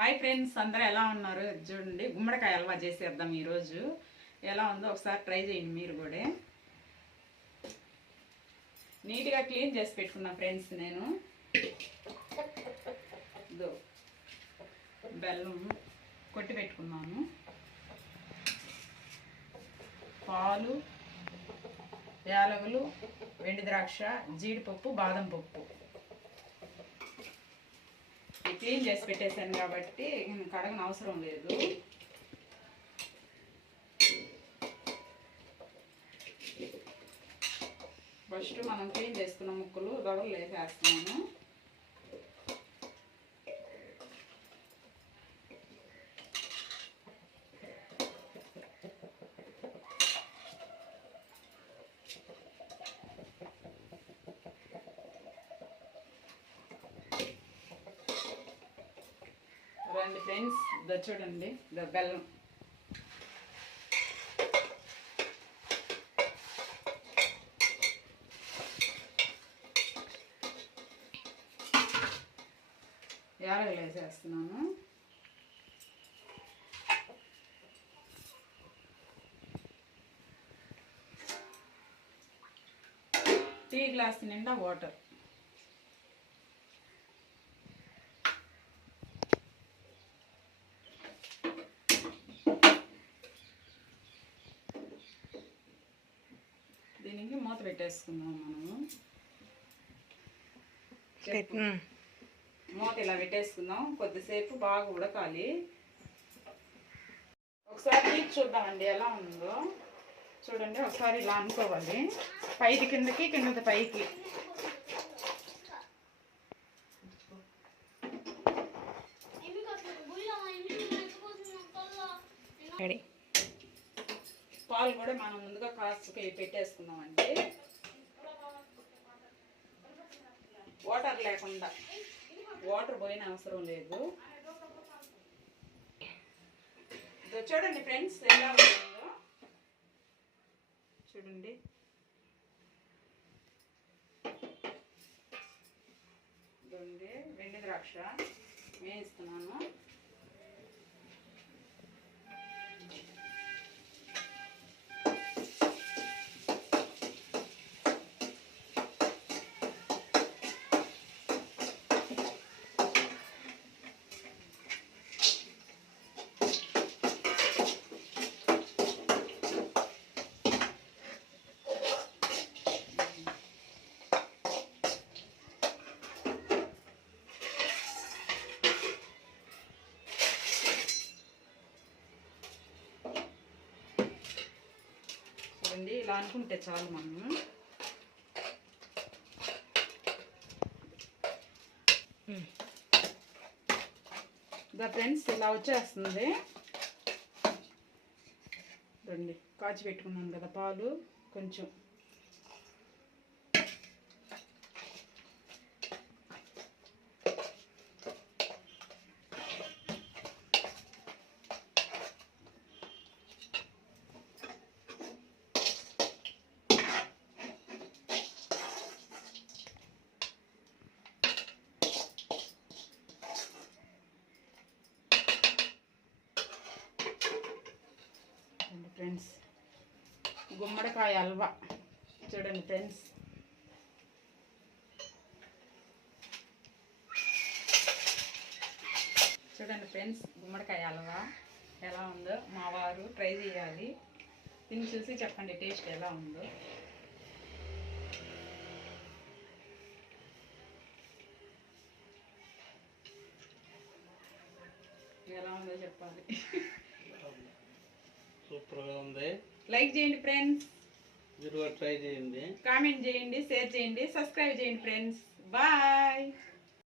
Hi friends, అందరూ ఎలా ఉన్నారు? చూడండి, గుమ్మడికాయ హల్వా చేసేద్దాం. ఈరోజు ఎలా ఉందో ఒకసారి ట్రై చేయండి. మీరు కూడా నీట్గా క్లీన్ చేసి పెట్టుకున్నా ఫ్రెండ్స్. నేను బెల్లం కొట్టి పెట్టుకున్నాను, పాలు, యాలకులు, వెండి ద్రాక్ష, జీడిపప్పు, బాదం పప్పు క్లీన్ చేసి పెట్టేశాను కాబట్టి కడగని అవసరం లేదు. ఫస్ట్ మనం క్లీన్ చేసుకున్న ముక్కలు దొడలు వేసేస్తున్నాను. రండి ఫ్రెండ్స్, చూడండి బెల్లం యాలకులు వేసేస్తున్నాను. టీ గ్లాస్ నిండా వాటర్. దీనికి మూత పెట్టేసుకుందాం మనము. మూత ఇలా పెట్టేసుకుందాం. కొద్దిసేపు బాగా ఉడకాలి. ఒకసారి తీసి చూద్దామండి ఎలా ఉందో. చూడండి, ఒకసారి ఇలా అనుకోవాలి. పైకి కిందకి, కిందకి పైకి. పాలు కూడా మనం ముందుగా కాసుకి పెట్టేసుకుందామండి. వాటర్ లేకుండా, వాటర్ పోయిన అవసరం లేదు. చూడండి ఫ్రెండ్స్ ఎలా ఉంటుందో. చూడండి, వెండి ద్రాక్ష వేయిస్తున్నాను. ఇలా అనుకుంటే చాలు. మనం ఫ్రెండ్స్ ఇలా వచ్చేస్తుంది. రండి, కాచి పెట్టుకున్నాను కదా పాలు కొంచెం. ఫ్రెండ్స్, గుమ్మడికాయ హల్వా చూడండి ఫ్రెండ్స్. చూడండి ఫ్రెండ్స్, గుమ్మడికాయ హల్వా ఎలా ఉందో. మా వారు ట్రై చేయాలి. తిని చూసి చెప్పండి టేస్ట్ ఎలా ఉందో. ఎలా ఉందో చెప్పాలి. సూపర్గా ఉంది. లైక్ చేయండి ఫ్రెండ్స్, మీరు ట్రై చేయండి, కామెంట్ చేయండి, షేర్ చేయండి, సబ్స్క్రైబ్ చేయండి ఫ్రెండ్స్. బాయ్.